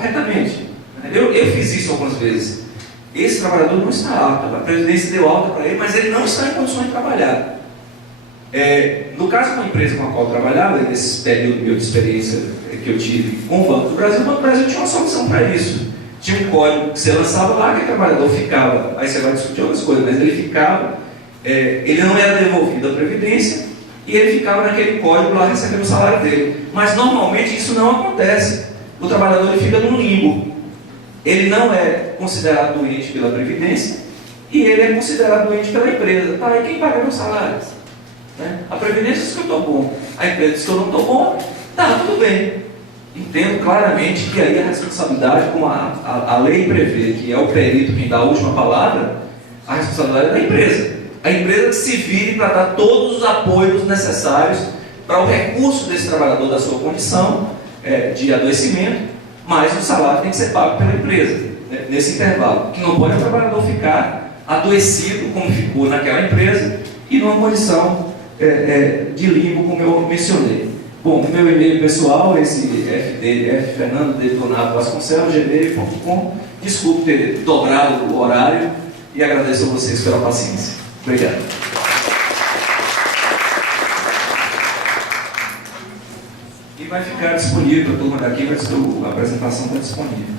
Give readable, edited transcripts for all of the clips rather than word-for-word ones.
corretamente. Eu fiz isso algumas vezes. Esse trabalhador não está apto, a Previdência deu alta para ele, mas ele não está em condições de trabalhar. No caso de uma empresa com a qual eu trabalhava, nesse período meu de experiência que eu tive com o Banco do Brasil, o Banco do Brasil tinha uma solução para isso. Tinha um código que você lançava lá, que o trabalhador ficava, aí você vai discutir outras coisas, mas ele ficava, ele não era devolvido à Previdência, e ele ficava naquele código lá recebendo o salário dele. Mas normalmente isso não acontece. O trabalhador ele fica num limbo. Ele não é considerado doente pela Previdência e ele é considerado doente pela empresa. Tá, e quem paga meu salário? Né? A Previdência diz que eu estou bom, a empresa diz que eu não estou bom, tá, tudo bem. Entendo claramente que aí a responsabilidade, como a lei prevê, que é o perito quem dá a última palavra, a responsabilidade é da empresa. A empresa que se vire para dar todos os apoios necessários para o recurso desse trabalhador da sua condição de adoecimento, mas o salário tem que ser pago pela empresa, né, nesse intervalo. Que não pode o trabalhador ficar adoecido, como ficou naquela empresa, e numa condição de limbo, como eu mencionei. Bom, meu e-mail pessoal, esse fernando.donato.vasconcelos@gmail.com. Desculpe ter dobrado o horário e agradeço a vocês pela paciência. Obrigado. E vai ficar disponível, a turma daqui, a apresentação está disponível.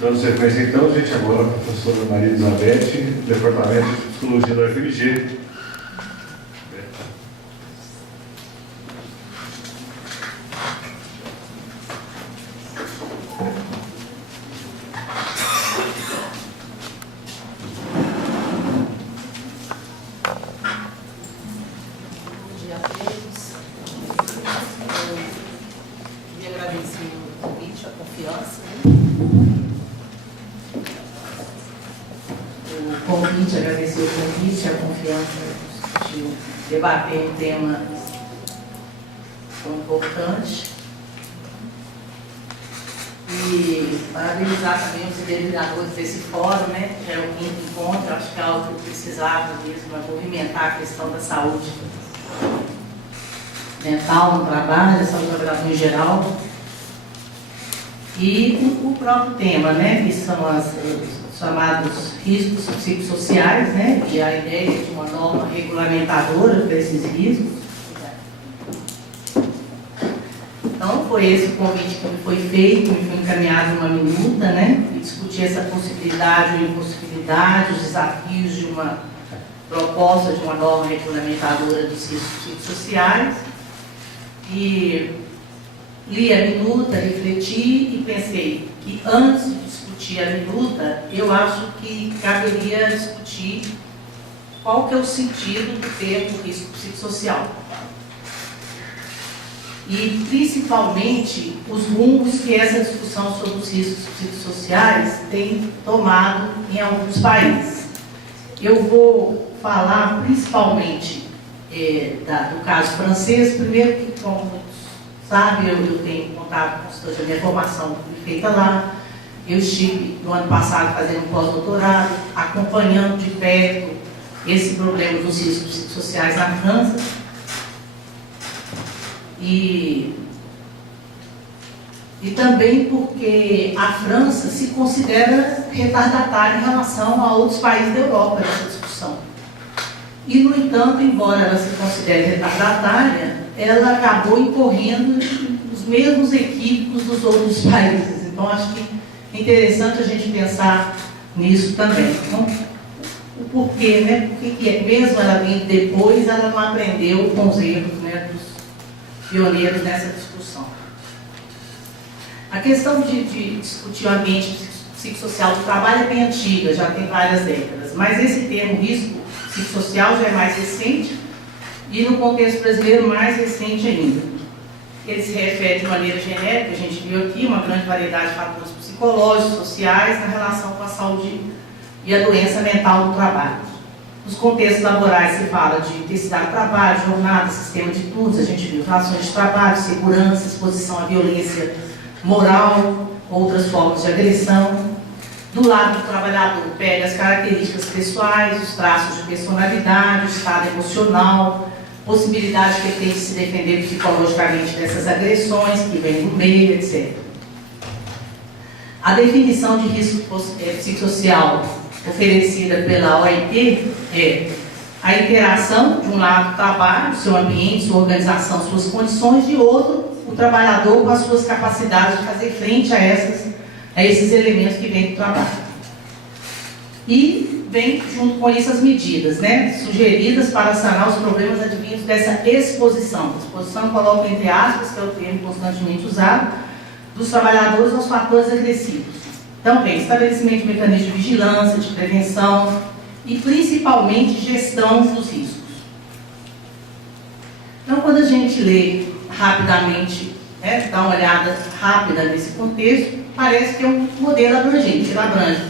Dando sequência então, gente, agora a professora Maria Elizabeth, Departamento de Psicologia da UFMG. Agradecer o convite, a confiança de debater um tema tão importante e parabenizar também os idealizadores desse fórum, né? Já é o 5º encontro, acho que é algo que eu precisava mesmo, é movimentar a questão da saúde mental no trabalho, a saúde do trabalhador em geral, e o próprio tema, né? Que são os chamados riscos psicossociais, né? E a ideia de uma norma regulamentadora para esses riscos. Então, foi esse o convite que me foi feito, me foi encaminhado uma minuta, né? E discutir essa possibilidade ou impossibilidade, os desafios de uma proposta de uma norma regulamentadora dos riscos psicossociais. E li a minuta, refleti e pensei que antes de discutir a minuta, eu acho que caberia discutir qual que é o sentido do termo risco psicossocial. E, principalmente, os rumos que essa discussão sobre os riscos psicossociais tem tomado em alguns países. Eu vou falar, principalmente, do caso francês. Primeiro, que, como muitos sabem, eu tenho contato constante, a minha formação foi feita lá. Eu estive, no ano passado, fazendo um pós-doutorado, acompanhando de perto esse problema dos riscos psicossociais na França. E também porque a França se considera retardatária em relação a outros países da Europa nessa discussão. E, no entanto, embora ela se considere retardatária, ela acabou incorrendo nos mesmos equívocos dos outros países. Então, acho que é interessante a gente pensar nisso também. Então, o porquê, né? Por que mesmo ela vindo depois, ela não aprendeu com os erros, né, dos pioneiros nessa discussão. A questão de discutir o ambiente psicossocial do trabalho é bem antiga, já tem várias décadas, mas esse termo risco psicossocial já é mais recente e no contexto brasileiro mais recente ainda. Ele se refere de maneira genérica, a gente viu aqui, uma grande variedade de fatores psicológicos, sociais, na relação com a saúde e a doença mental do trabalho. Nos contextos laborais se fala de intensidade do trabalho, jornada, sistema de turnos, a gente viu relações de trabalho, segurança, exposição à violência moral, outras formas de agressão. Do lado do trabalhador, pega as características pessoais, os traços de personalidade, o estado emocional, possibilidade que ele tem de se defender psicologicamente dessas agressões que vêm do meio, etc. A definição de risco psicossocial oferecida pela OIT é a interação, de um lado, do trabalho, seu ambiente, sua organização, suas condições, de outro, o trabalhador com as suas capacidades de fazer frente a esses elementos que vêm do trabalho. E vem, junto com isso, as medidas, né, sugeridas para sanar os problemas advindos dessa exposição. Exposição coloca entre aspas, que é o termo constantemente usado, dos trabalhadores aos fatores agressivos. Então, vem estabelecimento de mecanismos de vigilância, de prevenção e, principalmente, gestão dos riscos. Então, quando a gente lê rapidamente, né, dá uma olhada rápida nesse contexto, parece que é um modelo abrangente. Ele abrange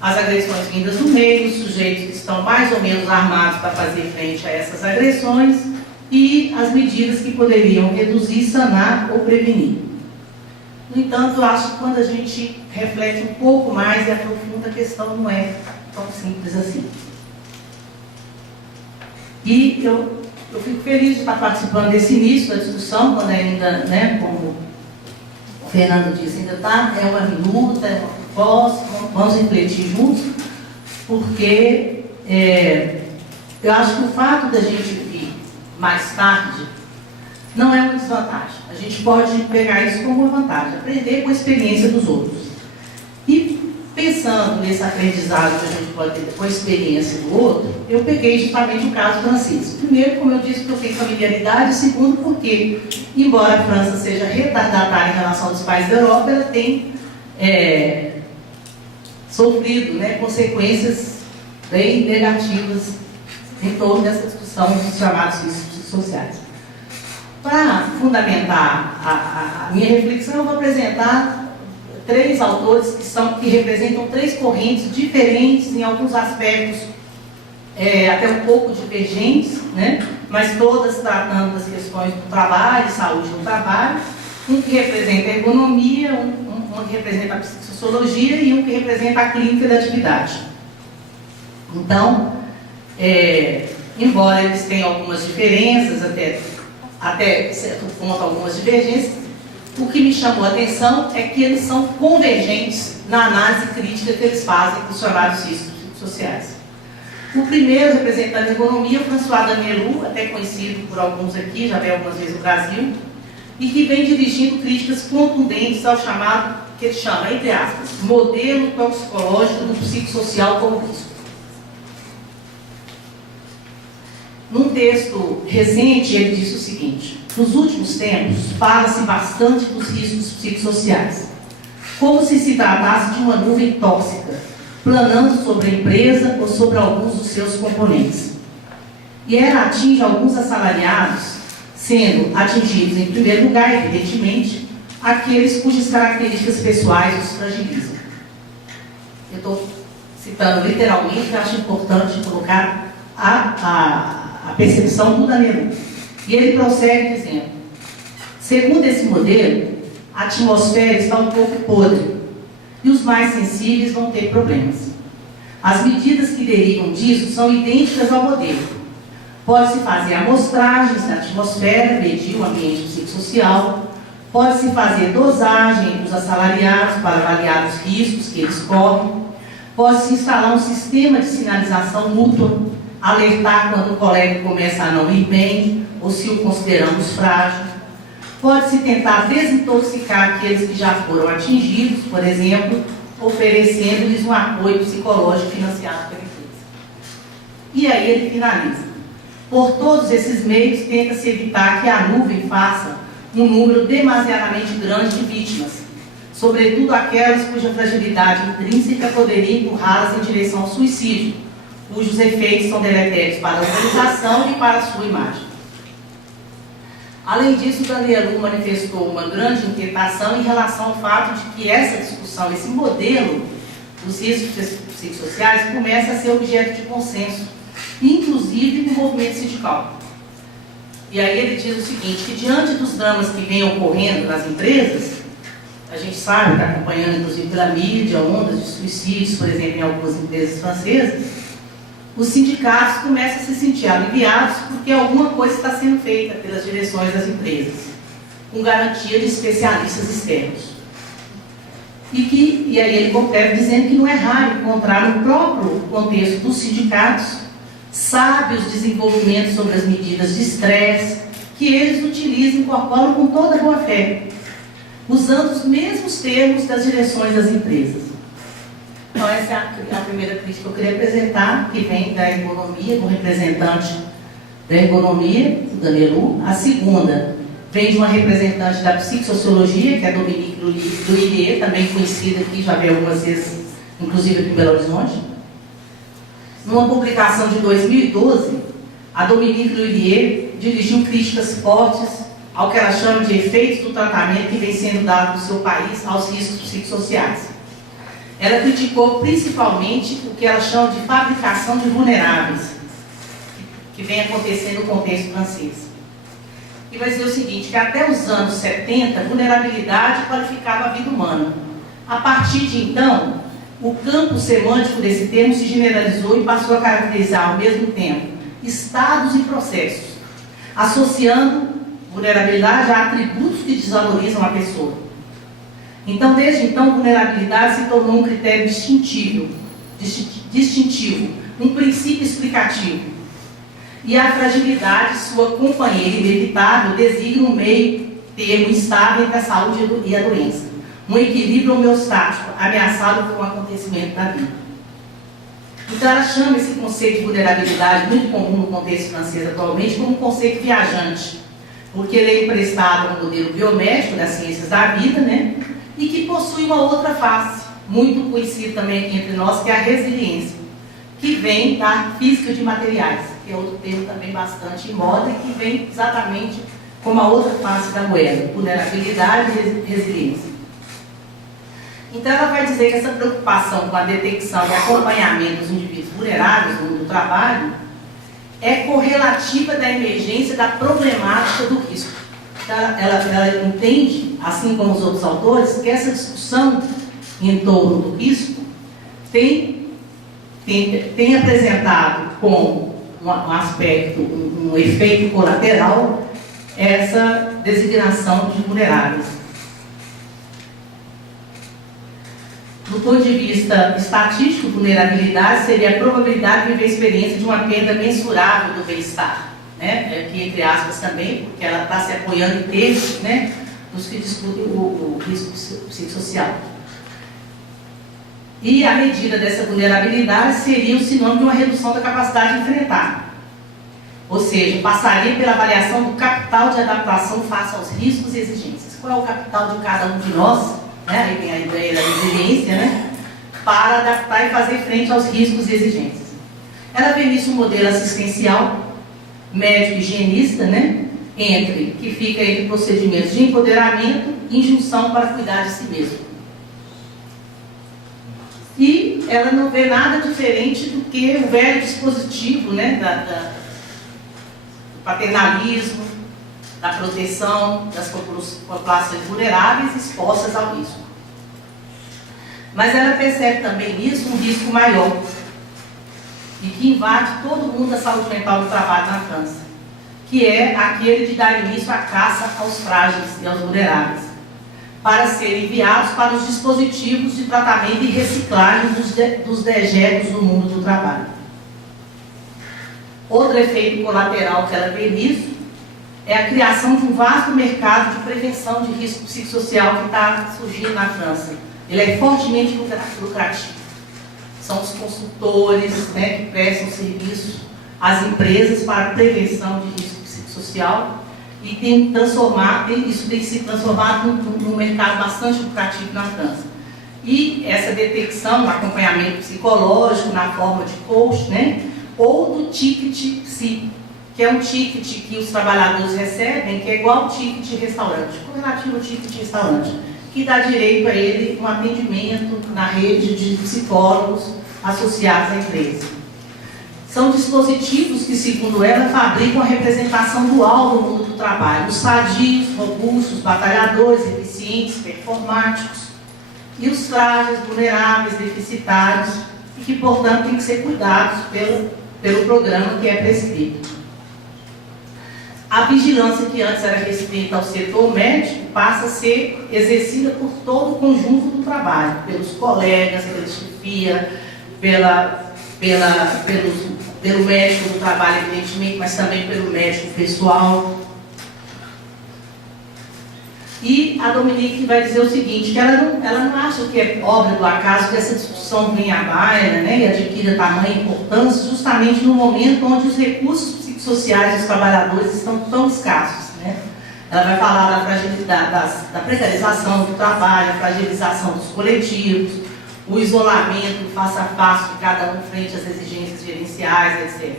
as agressões vindas do meio, os sujeitos que estão mais ou menos armados para fazer frente a essas agressões e as medidas que poderiam reduzir, sanar ou prevenir. No entanto, eu acho que quando a gente reflete um pouco mais e aprofunda, a questão não é tão simples assim. E eu fico feliz de estar participando desse início da discussão, quando ainda, né, como o Fernando disse, ainda está, é uma minuta, é uma proposta, vamos refletir juntos, porque eu acho que o fato da gente vir mais tarde não é uma desvantagem. A gente pode pegar isso como uma vantagem, aprender com a experiência dos outros. E pensando nesse aprendizado que a gente pode ter com a experiência do outro, eu peguei justamente o caso francês. Primeiro, como eu disse, porque eu tenho familiaridade. Segundo, porque, embora a França seja retardatária em relação aos países da Europa, ela tem sofrido, né, consequências bem negativas em torno dessa discussão dos chamados riscos sociais. Para fundamentar a minha reflexão, eu vou apresentar 3 autores que representam 3 correntes diferentes em alguns aspectos, até um pouco divergentes, né? Mas todas tratando das questões do trabalho, saúde no trabalho. Um que representa a ergonomia, um que representa a psicossociologia e um que representa a clínica da atividade. Então, embora eles tenham algumas diferenças, até certo ponto algumas divergências, o que me chamou a atenção é que eles são convergentes na análise crítica que eles fazem dos chamados riscos sociais. O primeiro, representando a ergonomia, o François Danelou, até conhecido por alguns aqui, já veio algumas vezes no Brasil, e que vem dirigindo críticas contundentes ao chamado, que ele chama, entre aspas, modelo toxicológico do psicossocial como risco. Num texto recente, ele disse o seguinte: nos últimos tempos, fala-se bastante dos riscos psicossociais, como se se tratasse de uma nuvem tóxica, planando sobre a empresa ou sobre alguns dos seus componentes. E ela atinge alguns assalariados, sendo atingidos, em primeiro lugar, evidentemente, aqueles cujas características pessoais os fragilizam. Eu estou citando literalmente, eu acho importante colocar a percepção do Danelou. E ele prossegue dizendo: segundo esse modelo, a atmosfera está um pouco podre e os mais sensíveis vão ter problemas. As medidas que derivam disso são idênticas ao modelo. Pode-se fazer amostragens na atmosfera, medir o ambiente psicossocial, pode-se fazer dosagem dos assalariados para avaliar os riscos que eles correm, pode-se instalar um sistema de sinalização mútua, alertar quando o colega começa a não ir bem ou se o consideramos frágil. Pode-se tentar desintoxicar aqueles que já foram atingidos, por exemplo, oferecendo-lhes um apoio psicológico financiado pela empresa. E aí ele finaliza: por todos esses meios, tenta-se evitar que a nuvem faça um número demasiadamente grande de vítimas, sobretudo aquelas cuja fragilidade intrínseca poderia empurrá-las em direção ao suicídio, cujos efeitos são deletérios para a organização e para a sua imagem. Além disso, Danelou manifestou uma grande inquietação em relação ao fato de que essa discussão, esse modelo dos riscos psicossociais, começa a ser objeto de consenso, inclusive no movimento sindical. E aí ele diz o seguinte, que diante dos dramas que vêm ocorrendo nas empresas, a gente sabe, está acompanhando inclusive pela mídia, ondas de suicídios, por exemplo, em algumas empresas francesas, os sindicatos começam a se sentir aliviados porque alguma coisa está sendo feita pelas direções das empresas, com garantia de especialistas externos. E aí ele completa dizendo que não é raro encontrar no próprio contexto dos sindicatos sábios desenvolvimentos sobre as medidas de estresse que eles utilizam e incorporam com toda boa fé, usando os mesmos termos das direções das empresas. Então essa é a primeira crítica que eu queria apresentar, que vem da economia, do representante da economia, o Danilo. A segunda vem de uma representante da psicossociologia, que é a Dominique Lhuillier, também conhecida aqui, já veio algumas vezes, inclusive aqui em Belo Horizonte. Numa publicação de 2012, a Dominique Lhuillier dirigiu críticas fortes ao que ela chama de efeitos do tratamento que vem sendo dado no seu país aos riscos psicossociais. Ela criticou principalmente o que ela chama de fabricação de vulneráveis, que vem acontecendo no contexto francês. E vai dizer o seguinte, que até os anos 70, vulnerabilidade qualificava a vida humana. A partir de então, o campo semântico desse termo se generalizou e passou a caracterizar, ao mesmo tempo, estados e processos, associando vulnerabilidade a atributos que desvalorizam a pessoa. Então, desde então, vulnerabilidade se tornou um critério distintivo, um princípio explicativo. E a fragilidade, sua companheira inevitável, designa um meio termo instável entre a saúde e a doença. Um equilíbrio homeostático, ameaçado por um acontecimento da vida. Então, ela chama esse conceito de vulnerabilidade, muito comum no contexto francês atualmente, como um conceito viajante, porque ele é emprestado ao modelo biomédico das ciências da vida, né? E que possui uma outra face, muito conhecida também aqui entre nós, que é a resiliência, que vem da física de materiais, que é outro termo também bastante em moda e que vem exatamente como a outra face da moeda, vulnerabilidade e resiliência. Então ela vai dizer que essa preocupação com a detecção e acompanhamento dos indivíduos vulneráveis no mundo do trabalho é correlativa da emergência da problemática do risco. Então, ela entende, assim como os outros autores, que essa discussão em torno do risco tem apresentado como um aspecto, um efeito colateral, essa designação de vulneráveis. Do ponto de vista estatístico, vulnerabilidade seria a probabilidade de viver a experiência de uma perda mensurável do bem-estar. Né? Aqui, entre aspas, também, porque ela está se apoiando em termos, né, dos que discutem o risco psicossocial. E a medida dessa vulnerabilidade seria o sinônimo de uma redução da capacidade de enfrentar. Ou seja, passaria pela avaliação do capital de adaptação face aos riscos e exigências. Qual é o capital de cada um de nós? Né? Aí tem a ideia da resiliência, né? Para adaptar e fazer frente aos riscos e exigências. Ela vê nisso um modelo assistencial, médico higienista, né? Que fica entre procedimentos de empoderamento e injunção para cuidar de si mesmo. E ela não vê nada diferente do que o velho dispositivo, né? Do paternalismo, da proteção das populações vulneráveis expostas ao risco. Mas ela percebe também nisso um risco maior e que invade todo o mundo da saúde mental do trabalho na França, que é aquele de dar início à caça aos frágeis e aos vulneráveis, para serem enviados para os dispositivos de tratamento e reciclagem dos dejetos do mundo do trabalho. Outro efeito colateral que ela vê nisso é a criação de um vasto mercado de prevenção de risco psicossocial que está surgindo na França. Ele é fortemente lucrativo. São os consultores, né, que prestam serviço às empresas para prevenção de risco psicossocial e isso tem se transformado num mercado bastante lucrativo na França. E essa detecção, acompanhamento psicológico na forma de coach, né, ou do ticket psi, que é um ticket que os trabalhadores recebem, que é igual ao ticket de restaurante, correlativo ao ticket de restaurante, que dá direito a ele um atendimento na rede de psicólogos associados à empresa. São dispositivos que, segundo ela, fabricam a representação dual do mundo do trabalho. Os sadios, robustos, batalhadores, eficientes, deficientes performáticos e os frágeis, vulneráveis, deficitários, e que, portanto, têm que ser cuidados pelo programa que é prescrito. A vigilância que antes era restrita ao setor médico passa a ser exercida por todo o conjunto do trabalho, pelos colegas, pela chefia, pelo médico do trabalho, evidentemente, mas também pelo médico pessoal. E a Dominique vai dizer o seguinte, que ela não acha que é obra do acaso que essa discussão venha à baila, né, e adquira tamanha importância justamente no momento onde os recursos psicossociais dos trabalhadores estão tão escassos. Né? Ela vai falar da fragilidade, da precarização do trabalho, a fragilização dos coletivos, o isolamento face a face de cada um frente às exigências gerenciais, etc.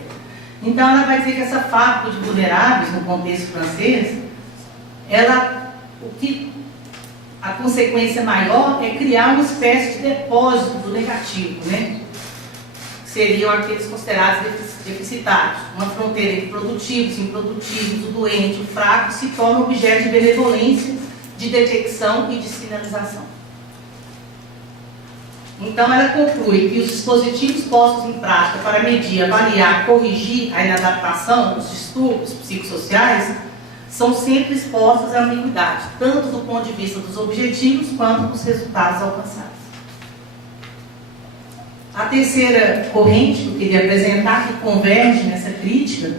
Então ela vai dizer que essa fábrica de vulneráveis no contexto francês, a consequência maior é criar uma espécie de depósito do negativo, né? Seriam aqueles considerados deficitários. Uma fronteira entre produtivos, improdutivos, o doente, o fraco, se torna objeto de benevolência, de detecção e de sinalização. Então, ela conclui que os dispositivos postos em prática para medir, avaliar, corrigir a inadaptação dos distúrbios psicossociais são sempre expostos à ambiguidade, tanto do ponto de vista dos objetivos quanto dos resultados alcançados. A terceira corrente que eu queria apresentar, que converge nessa crítica,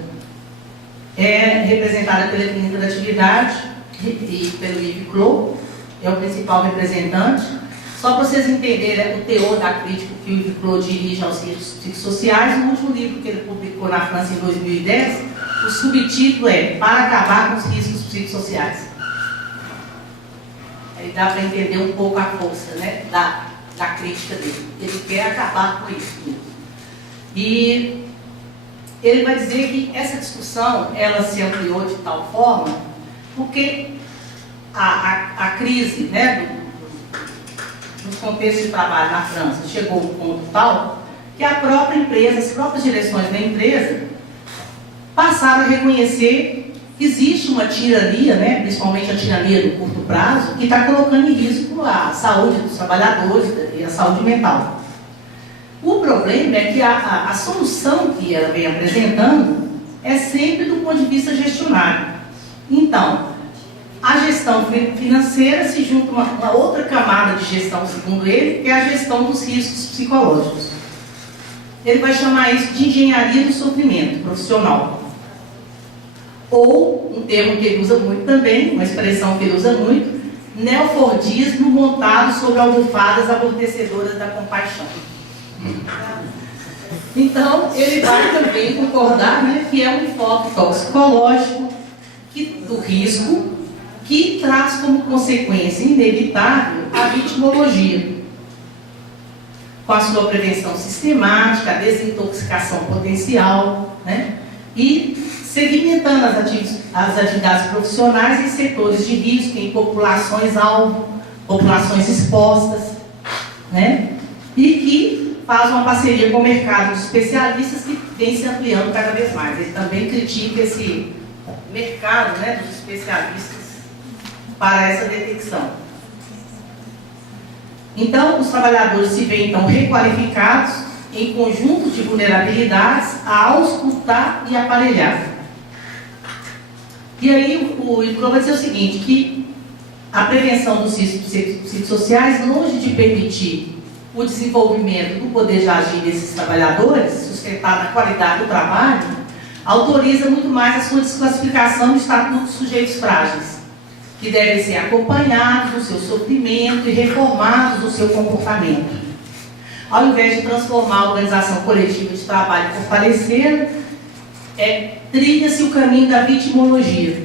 é representada pela Clínica da Atividade e pelo Yves Clos, é o principal representante. Só para vocês entenderem o teor da crítica que o Yves Clos dirige aos riscos psicossociais, no último livro que ele publicou na França em 2010, o subtítulo é Para acabar com os riscos psicossociais. Aí dá para entender um pouco a força, né, da crítica dele. Ele quer acabar com isso mesmo. E ele vai dizer que essa discussão, ela se ampliou de tal forma, porque a crise, né, nos contextos de trabalho na França chegou a um ponto tal que a própria empresa, as próprias direções da empresa passaram a reconhecer que existe uma tirania, né, principalmente a tirania do curto prazo, que está colocando em risco a saúde dos trabalhadores e a saúde mental. O problema é que a solução que ela vem apresentando é sempre do ponto de vista gestionário. Então, a gestão financeira se junta a uma outra camada de gestão, segundo ele, que é a gestão dos riscos psicológicos. Ele vai chamar isso de engenharia do sofrimento profissional. Ou, um termo que ele usa muito também, uma expressão que ele usa muito, neofordismo montado sobre almofadas amortecedoras da compaixão. Então, ele vai também concordar, né, que é um enfoque toxicológico do risco que traz como consequência inevitável a vitimologia, com a sua prevenção sistemática, a desintoxicação potencial, né, e segmentando as atividades profissionais em setores de risco, em populações-alvo, populações expostas, né, e que faz uma parceria com o mercado de especialistas que vem se ampliando cada vez mais. Ele também critica esse mercado, né, dos especialistas para essa detecção. Então, os trabalhadores se veem então requalificados em conjuntos de vulnerabilidades a auscultar e aparelhar. E aí o Icro vai dizer o seguinte, que a prevenção dos riscos psicossociais, longe de permitir o desenvolvimento do poder de agir desses trabalhadores, sustentado na qualidade do trabalho, autoriza muito mais a sua desclassificação do estatuto dos sujeitos frágeis, que devem ser acompanhados no seu sofrimento e reformados no seu comportamento. Ao invés de transformar a organização coletiva de trabalho e fortalecê-la, trilha-se o caminho da vitimologia.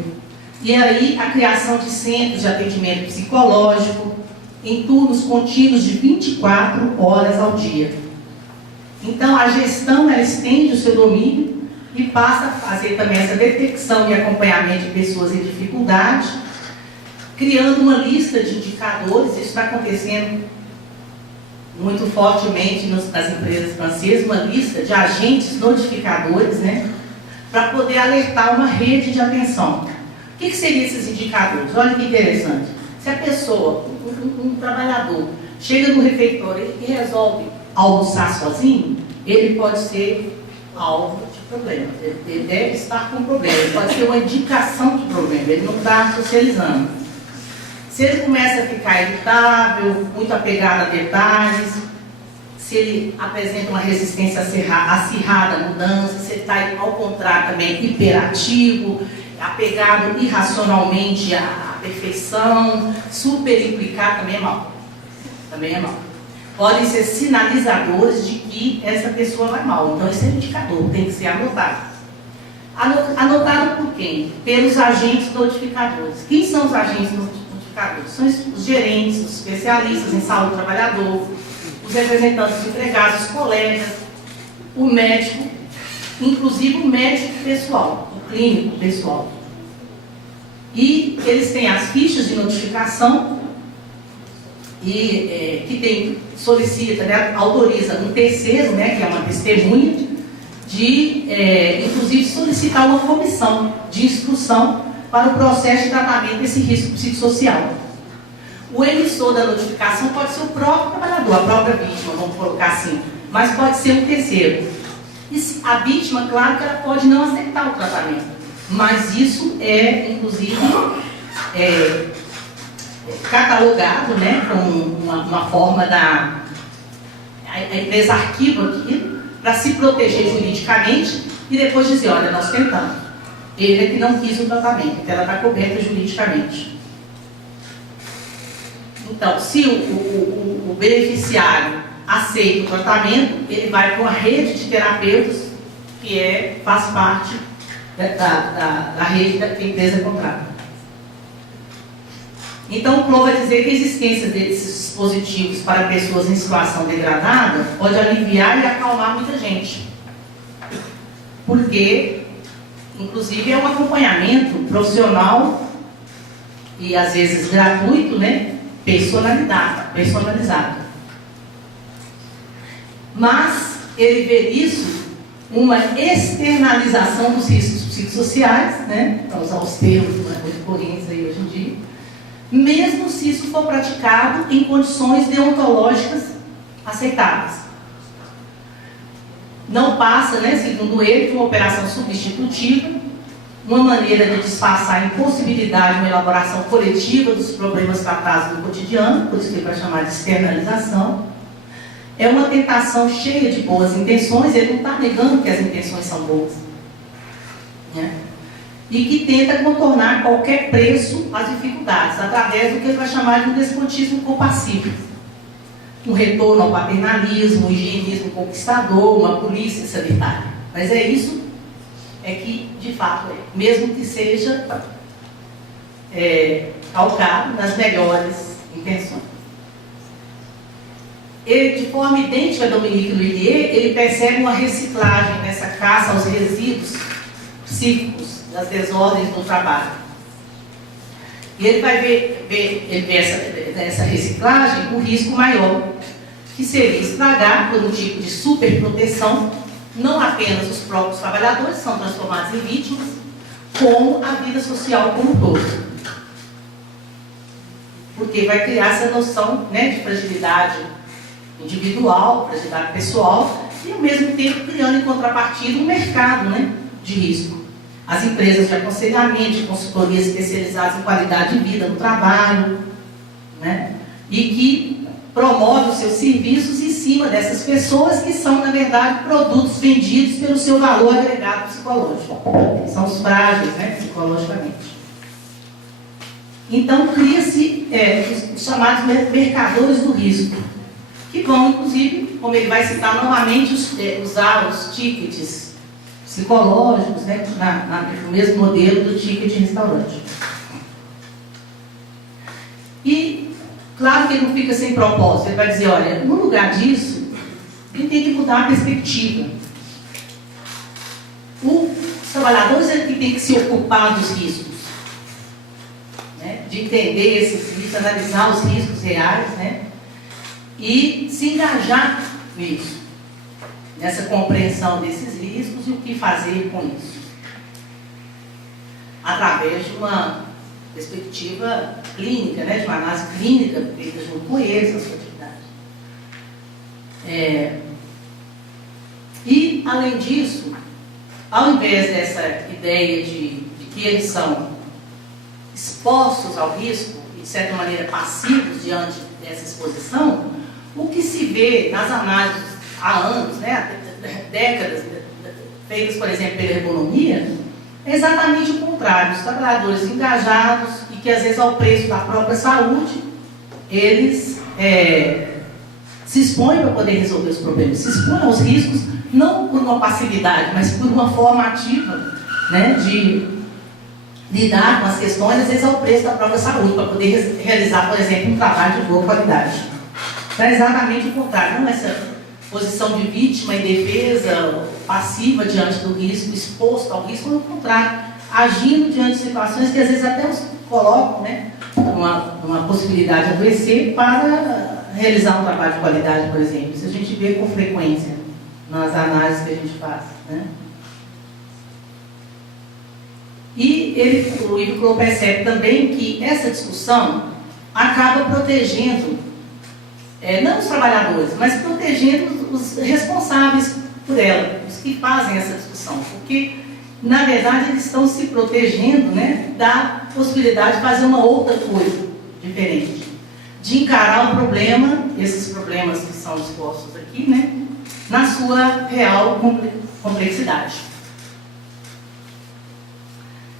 E aí a criação de centros de atendimento psicológico em turnos contínuos de 24 horas ao dia. Então a gestão, ela estende o seu domínio e passa a fazer também essa detecção e acompanhamento de pessoas em dificuldade, criando uma lista de indicadores. Isso está acontecendo muito fortemente nas empresas francesas, uma lista de agentes notificadores, né, para poder alertar uma rede de atenção. O que seriam esses indicadores? Olha que interessante. Se a pessoa, um trabalhador, chega no refeitório e resolve almoçar sozinho, ele pode ser alvo de problema. Ele deve estar com problema, ele pode ser uma indicação de problema, ele não está socializando. Se ele começa a ficar irritável, muito apegado a detalhes, se ele apresenta uma resistência acirrada à mudança, se ele está, ao contrário, também hiperativo, apegado irracionalmente à perfeição, super implicado, também é mal. Também é mal. Podem ser sinalizadores de que essa pessoa vai mal. Então, esse é um indicador, tem que ser anotado. Anotado por quem? Pelos agentes notificadores. Quem são os agentes notificadores? São os gerentes, os especialistas em saúde do trabalhador, os representantes dos empregados, os colegas, o médico, inclusive o médico pessoal, o clínico pessoal. E eles têm as fichas de notificação e solicita, né, autoriza um terceiro, né, que é uma testemunha, de, inclusive, solicitar uma comissão de instrução para o processo de tratamento desse risco psicossocial. O emissor da notificação pode ser o próprio trabalhador, a própria vítima, vamos colocar assim, mas pode ser um terceiro. E a vítima, claro que ela pode não aceitar o tratamento, mas isso é, inclusive, catalogado, né, como uma forma da... A empresa arquiva aquilo para se proteger juridicamente e depois dizer, olha, nós tentamos. Ele é que não quis o tratamento, então ela está coberta juridicamente. Então, se o beneficiário aceita o tratamento, ele vai para uma rede de terapeutas que faz parte da rede que a empresa contrata. Então, o PRON vai dizer que a existência desses dispositivos para pessoas em situação degradada pode aliviar e acalmar muita gente. Porque, inclusive, é um acompanhamento profissional e, às vezes, gratuito, né? Personalizado. Mas ele vê isso uma externalização dos riscos psicossociais, né? Para usar os termos muito correntes aí hoje em dia, mesmo se isso for praticado em condições deontológicas aceitáveis. Não passa, né, segundo ele, de uma operação substitutiva, uma maneira de disfarçar a impossibilidade de uma elaboração coletiva dos problemas tratados no cotidiano, por isso que ele vai chamar de externalização. É uma tentação cheia de boas intenções, ele não está negando que as intenções são boas, né? E que tenta contornar a qualquer preço as dificuldades, através do que ele vai chamar de um despotismo compassivo. Um retorno ao paternalismo, um higienismo conquistador, uma polícia sanitária. Mas é isso que, de fato, mesmo que seja calcado nas melhores intenções. Ele, de forma idêntica a Dominique Lhuillier, ele percebe uma reciclagem nessa caça aos resíduos psíquicos das desordens do trabalho. E ele vai ver essa reciclagem o risco maior, que seria estragar por um tipo de superproteção, não apenas os próprios trabalhadores que são transformados em vítimas, como a vida social como um todo. Porque vai criar essa noção, né, de fragilidade individual, fragilidade pessoal, e ao mesmo tempo criando em contrapartida um mercado, né, de risco. As empresas de aconselhamento, de consultoria especializadas em qualidade de vida no trabalho, né, e que promove os seus serviços em cima dessas pessoas que são, na verdade, produtos vendidos pelo seu valor agregado psicológico. São os frágeis, né, psicologicamente. Então, cria-se os chamados mercadores do risco, que vão, inclusive, como ele vai citar novamente, usar os tickets psicológicos, né, no mesmo modelo do ticket de restaurante. E, claro que ele não fica sem propósito, ele vai dizer, olha, no lugar disso, ele tem que mudar a perspectiva. Os trabalhadores é que tem que se ocupar dos riscos, né, de entender esses riscos, analisar os riscos reais, né, e se engajar nisso, nessa compreensão desses riscos e o que fazer com isso. Através de uma perspectiva clínica, né, de uma análise clínica feita junto com eles na sua atividade. E, além disso, ao invés dessa ideia de que eles são expostos ao risco e, de certa maneira, passivos diante dessa exposição, o que se vê nas análises há anos, né, décadas, feitas, por exemplo, pela ergonomia, é exatamente o contrário. Os trabalhadores engajados e que, às vezes, ao preço da própria saúde, eles se expõem para poder resolver os problemas, se expõem aos riscos, não por uma passividade, mas por uma forma ativa, né, de lidar com as questões, às vezes, ao preço da própria saúde, para poder realizar, por exemplo, um trabalho de boa qualidade. Então, é exatamente o contrário, não essa posição de vítima e defesa passiva diante do risco, exposto ao risco, ao contrário, agindo diante de situações que às vezes até os colocam, né, numa possibilidade de adoecer para realizar um trabalho de qualidade, por exemplo. Isso a gente vê com frequência nas análises que a gente faz, né? E o Ivo Kroll percebe também que essa discussão acaba protegendo não os trabalhadores, mas protegendo os responsáveis por ela, os que fazem essa discussão, porque, na verdade, eles estão se protegendo, né, da possibilidade de fazer uma outra coisa diferente, de encarar o problema, esses problemas que são expostos aqui, né, na sua real complexidade.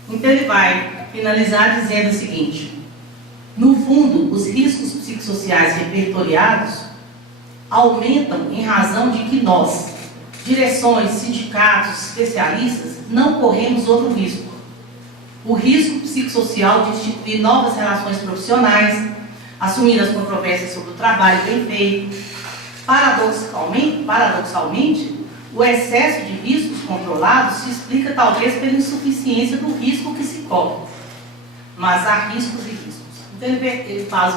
Então, ele vai finalizar dizendo o seguinte: no fundo, os riscos psicossociais repertoriados aumentam em razão de que nós, direções, sindicatos, especialistas, não corremos outro risco. O risco psicossocial de instituir novas relações profissionais, assumir as controvérsias sobre o trabalho bem feito. Paradoxalmente, o excesso de riscos controlados se explica talvez pela insuficiência do risco que se corre. Mas há riscos e riscos. Então ele faz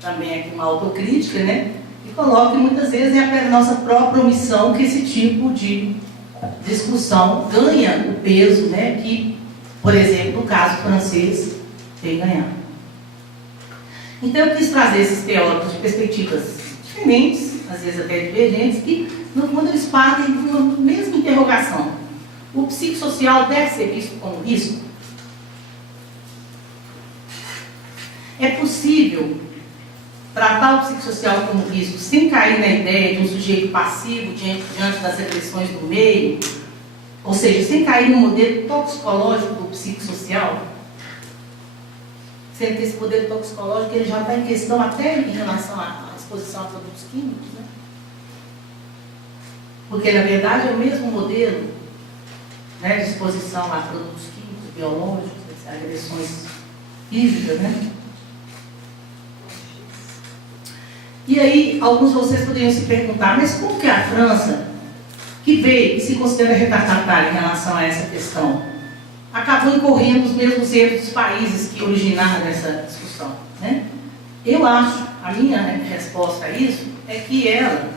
também aqui uma autocrítica, né? E coloca que muitas vezes é a nossa própria omissão que esse tipo de discussão ganha o peso, né, que, por exemplo, no caso francês, tem ganhado. Então eu quis trazer esses teóricos de perspectivas diferentes, às vezes até divergentes, que no fundo eles partem de uma mesma interrogação. O psicossocial deve ser visto como risco? É possível tratar o psicossocial como risco sem cair na ideia de um sujeito passivo diante das agressões do meio? Ou seja, sem cair no modelo toxicológico do psicossocial? Sendo que esse modelo toxicológico ele já está em questão até em relação à exposição a produtos químicos, né? Porque, na verdade, é o mesmo modelo, né, de exposição a produtos químicos, biológicos, agressões físicas, né? E aí, alguns de vocês poderiam se perguntar, mas como que a França, que veio e se considera retardatária em relação a essa questão, acabou incorrendo nos mesmos erros dos países que originaram essa discussão, né? Eu acho, a minha resposta a isso é que ela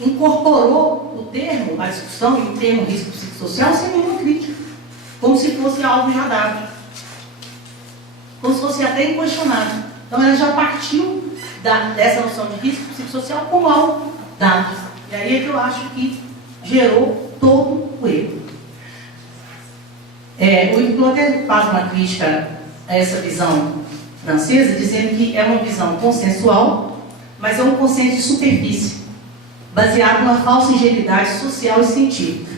incorporou o termo, a discussão e o termo risco psicossocial sem nenhuma crítica, como se fosse algo já dado, como se fosse até inquestionável. Então ela já partiu dessa noção de risco psicossocial como algo dado. E aí é que eu acho que gerou todo o erro. O Ivo Kroll faz uma crítica a essa visão francesa, dizendo que é uma visão consensual, mas é um consenso de superfície, baseado numa falsa ingenuidade social e científica.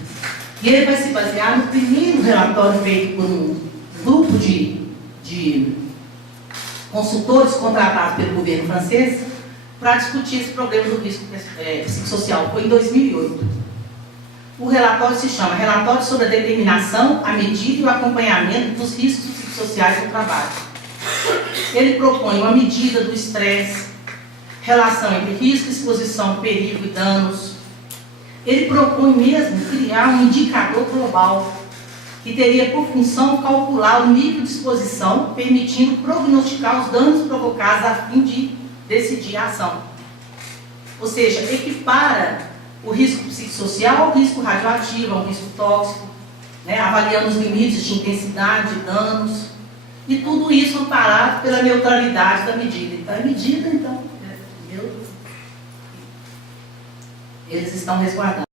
E ele vai se basear no primeiro relatório feito por um grupo de consultores contratados pelo governo francês para discutir esse problema do risco psicossocial. Foi em 2008. O relatório se chama Relatório sobre a Determinação, a Medida e o Acompanhamento dos Riscos Psicossociais no Trabalho. Ele propõe uma medida do estresse, relação entre risco, exposição, perigo e danos. Ele propõe mesmo criar um indicador global que teria por função calcular o nível de exposição, permitindo prognosticar os danos provocados a fim de decidir a ação. Ou seja, equipara o risco psicossocial ao risco radioativo, ao risco tóxico, né, avaliando os limites de intensidade, de danos, e tudo isso amparado pela neutralidade da medida. Então, a medida, então, eles estão resguardando.